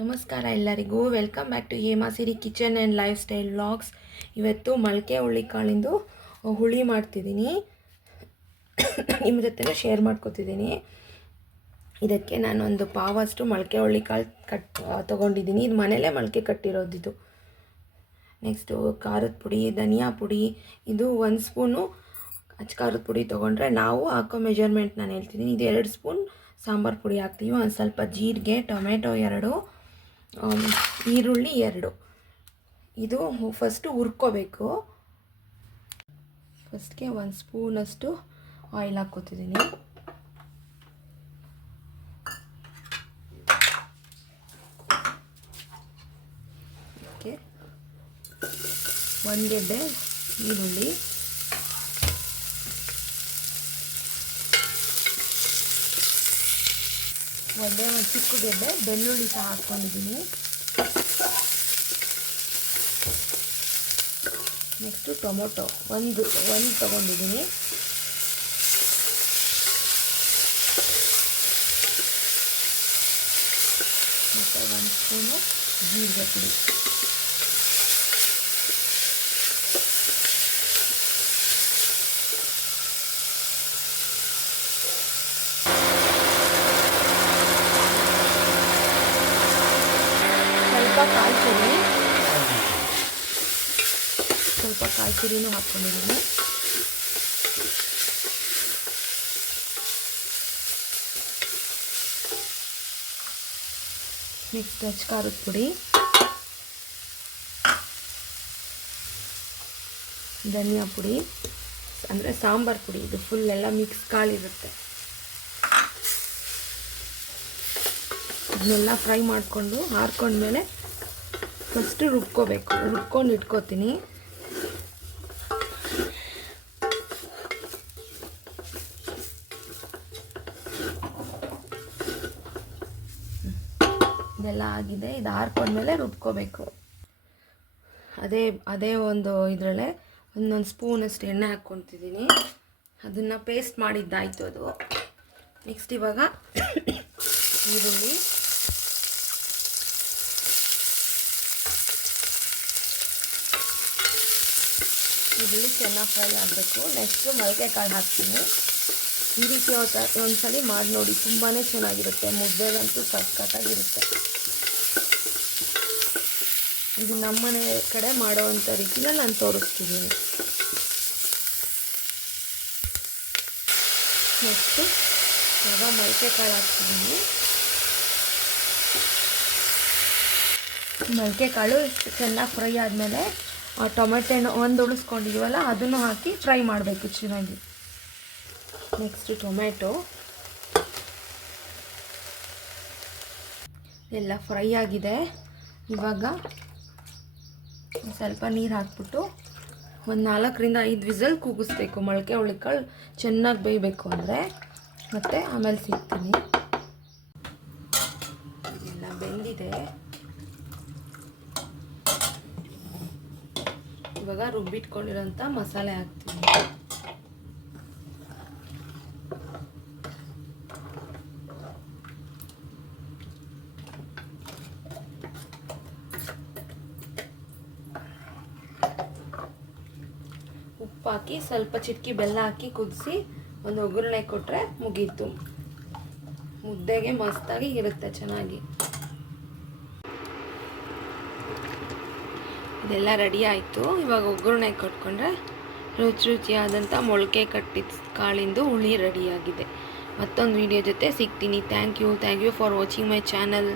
ನಮಸ್ಕಾರ ಎಲ್ಲರಿಗೂ. Welcome back to Hema Siri kitchen and lifestyle vlogs. ಇವತ್ತು ಮೊಳಕೆ ಹುಳ್ಳಿಕಾಳಿಂದು ಹುಳಿ ಮಾಡ್ತಿದ್ದೀನಿ, ನಿಮ್ಮ ಜೊತೆ ಶೇರ್ ಮಾಡ್ಕೊತಿದ್ದೀನಿ. ಇದಕ್ಕೆ ನಾನೊಂದು ಪಾವಷ್ಟು ಮೊಳಕೆ ಹುಳ್ಳಿಕಾಳು ತೊಗೊಂಡಿದ್ದೀನಿ. ಇದು ಮನೇಲೇ ಮೊಳಕೆ ಕಟ್ಟಿರೋದಿದು. ನೆಕ್ಸ್ಟು ಖಾರದ ಪುಡಿ, ಧನಿಯಾ ಪುಡಿ, ಇದು 1 ಸ್ಪೂನು ಖಾರದ ಪುಡಿ ತೊಗೊಂಡ್ರೆ ನಾವು ಹಾಕೋ ಮೆಜರ್ಮೆಂಟ್ ನಾನು ಹೇಳ್ತಿದ್ದೀನಿ. ಇದು 2 ಸ್ಪೂನ್ ಸಾಂಬಾರು ಪುಡಿ ಹಾಕ್ತೀವಿ. ಒಂದು ಸ್ವಲ್ಪ ಜೀರಿಗೆ, ಟೊಮೆಟೊ 2, ಈರುಳ್ಳಿ 2. ಇದು ಫಸ್ಟು ಹುರ್ಕೋಬೇಕು. ಫಸ್ಟ್ಗೆ 1 ಸ್ಪೂನಷ್ಟು ಆಯಿಲ್ ಹಾಕ್ಕೋತಿದ್ದೀನಿ. ಓಕೆ, 1 ಗೆಡ್ಡೆ ಈರುಳ್ಳಿ, ಒಂದು ಚಿಕ್ಕ ಗೆಡ್ಡೆ ಬೆಳ್ಳುಳ್ಳಿ ಸಹ ಹಾಕ್ಕೊಂಡಿದ್ದೀನಿ. ನೆಕ್ಸ್ಟು ಟೊಮೊಟೊ ಒಂದು ತೊಗೊಂಡಿದ್ದೀನಿ. ಮತ್ತು 1 ಸ್ಪೂನು ಜೀರಿಗೆ ಪುಡಿ. ಸ್ವಲ್ಪ ಕಾಯಿ ತುರಿನೂ ಹಾಕ್ಕೊಂಡಿದ್ದೀನಿ. ನೆಕ್ಸ್ಟ್ ಖಾರದ ಪುಡಿ, ಧನಿಯಾ ಪುಡಿ ಅಂದರೆ ಸಾಂಬಾರು ಪುಡಿ. ಇದು ಫುಲ್ ಎಲ್ಲ ಮಿಕ್ಸ್ ಕಾಳಿರುತ್ತೆ. ಇದನ್ನೆಲ್ಲ ಫ್ರೈ ಮಾಡಿಕೊಂಡು ಹಾರ್ಕೊಂಡ್ಮೇಲೆ ಫಸ್ಟು ರುಬ್ಕೋಬೇಕು. ರುಬ್ಕೊಂಡು ಇಟ್ಕೋತೀನಿ. ಇದೆಲ್ಲ ಆಗಿದೆ. ಇದು ಹಾರ್ಕೊಂಡ್ಮೇಲೆ ರುಬ್ಕೋಬೇಕು. ಅದೇ ಒಂದು ಇದರಲ್ಲೇ ಒಂದೊಂದು ಸ್ಪೂನಷ್ಟು ಎಣ್ಣೆ ಹಾಕ್ಕೊತಿದ್ದೀನಿ. ಅದನ್ನು ಪೇಸ್ಟ್ ಮಾಡಿದ್ದಾಯಿತು ಅದು. ನೆಕ್ಸ್ಟ್ ಇವಾಗ ಈರುಳ್ಳಿ, ಚೆನ್ನಾಗಿ ಫ್ರೈ ಆಗಬೇಕು. ನೆಕ್ಸ್ಟು ಮೊಳಕೆ ಕಾಳು ಹಾಕ್ತೀನಿ. ಈ ರೀತಿ ಒಂದ್ಸಲಿ ಮಾಡಿ ನೋಡಿ, ತುಂಬಾ ಚೆನ್ನಾಗಿರುತ್ತೆ. ಮುದ್ದೆಗಂತೂ ಸಖತ್ತಾಗಿರುತ್ತೆ. ಇದು ನಮ್ಮನೆ ಕಡೆ ಮಾಡೋವಂಥ ರೀತಿನ ನಾನು ತೋರಿಸ್ತಿದ್ದೀನಿ. ನೆಕ್ಸ್ಟು ಇವಾಗ ಮೊಳಕೆ ಕಾಳು ಹಾಕ್ತಿದ್ದೀನಿ. ಮೊಳಕೆ ಕಾಳು ಚೆನ್ನಾಗಿ ಫ್ರೈ ಆದಮೇಲೆ ಟೊಮೆಟೊ ಒಂದು ಉಳಿಸ್ಕೊಂಡಿದ್ದೀವಲ್ಲ ಅದನ್ನು ಹಾಕಿ ಫ್ರೈ ಮಾಡಬೇಕು ಚೆನ್ನಾಗಿ. ನೆಕ್ಸ್ಟು ಟೊಮೆಟೊ ಎಲ್ಲ ಫ್ರೈ ಆಗಿದೆ. ಇವಾಗ ಸ್ವಲ್ಪ ನೀರು ಹಾಕ್ಬಿಟ್ಟು ಒಂದು 4ರಿಂದ 5 ವಿಸಲ್ ಕೂಗಿಸ್ಬೇಕು. ಮೊಳಕೆ ಹುಳ್ಳಿಕಾಳು ಚೆನ್ನಾಗಿ ಬೇಯಬೇಕು ಅಂದರೆ. ಮತ್ತು ಆಮೇಲೆ ಸಿಗ್ತೀನಿ. ಎಲ್ಲ ಬೆಂದಿದೆ. ಇವಾಗ ರುಬ್ಬಿಟ್ಕೊಂಡಿರೋಂಥ ಮಸಾಲೆ ಹಾಕ್ತೀನಿ. ಉಪ್ಪು ಹಾಕಿ ಸ್ವಲ್ಪ ಚಿಟಕಿ ಬೆಲ್ಲ ಹಾಕಿ ಕುದಿಸಿ ಒಂದು ಒಗ್ಗರಣೆ ಕೊಟ್ಟರೆ ಮುಗೀತು. ಮುದ್ದೆಗೆ ಮಸ್ತಾಗಿ ಇರುತ್ತೆ ಚೆನ್ನಾಗಿ. ಇದೆಲ್ಲ ರೆಡಿ ಆಯಿತು. ಇವಾಗ ಒಗ್ಗರಣೆ ಕೊಟ್ಕೊಂಡ್ರೆ ರುಚಿಯಾದಂಥ ಮೊಳಕೆ ಕಟ್ಟಿದ ಕಾಳಿಂದು ಹುಳಿ ರೆಡಿಯಾಗಿದೆ. ಮತ್ತೊಂದು ವಿಡಿಯೋ ಜೊತೆ ಸಿಗ್ತೀನಿ. Thank you for watching my channel.